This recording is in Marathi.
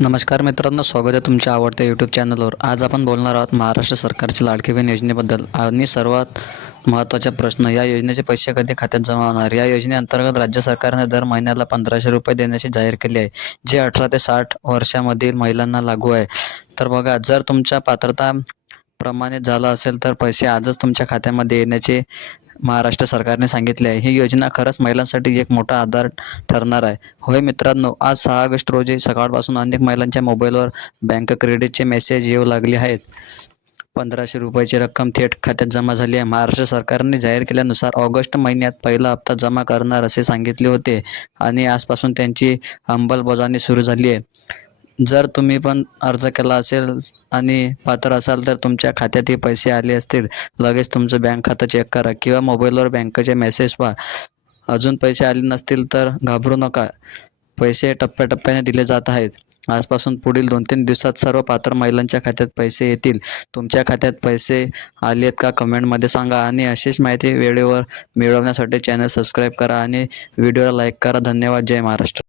नमस्कार मित्रांनो स्वागत आहे तुमच्या आवडत्या यूट्यूब चॅनलवर आज आपण बोलणार आहोत महाराष्ट्र सरकारच्या लाडकी बहीण योजनेबद्दल आणि सर्वात महत्त्वाचा प्रश्न या योजनेचे पैसे कधी खात्यात जमा होणार? या योजनेअंतर्गत राज्य सरकारने दर महिन्याला पंधराशे रुपये देण्याची जाहीर केली आहे जे अठरा ते साठ वर्षामधील महिलांना लागू आहे. तर बघा जर तुमच्या पात्रता प्रमाणे झालं असेल तर पैसे आजच तुमच्या खात्यामध्ये येण्याचे महाराष्ट्र सरकारने सांगितले आहे. ही योजना खरंच महिलांसाठी एक मोठा आधार ठरणार आहे. होय मित्रांनो आज सहा ऑगस्ट रोजी सकाळपासून अनेक महिलांच्या मोबाईलवर बँक क्रेडिटचे मेसेज येऊ लागले आहेत. पंधराशे रुपयाची रक्कम थेट खात्यात जमा झाली आहे. महाराष्ट्र सरकारने जाहीर केल्यानुसार ऑगस्ट महिन्यात पहिला हप्ता जमा करणार असे सांगितले होते आणि आजपासून त्यांची अंमलबजावणी सुरू झाली आहे. जर तुम्ही पण अर्ज केला असेल आणि पात्र असाल तर तुमच्या खात्यातही पैसे आले असतील लगेच तुमचं बँक खातं चेक करा किंवा मोबाईलवर बँकेचे मेसेज पहा. अजून पैसे आले नसतील तर घाबरू नका. पैसे टप्प्याटप्प्याने दिले जात आहेत. आजपासून पुढील दोन तीन दिवसात सर्व पात्र महिलांच्या खात्यात पैसे येतील. तुमच्या खात्यात पैसे आले आहेत का कमेंटमध्ये सांगा आणि अशीच माहिती वेळेवर मिळवण्यासाठी चॅनल सबस्क्राईब करा आणि व्हिडिओला लाईक करा. धन्यवाद. जय महाराष्ट्र.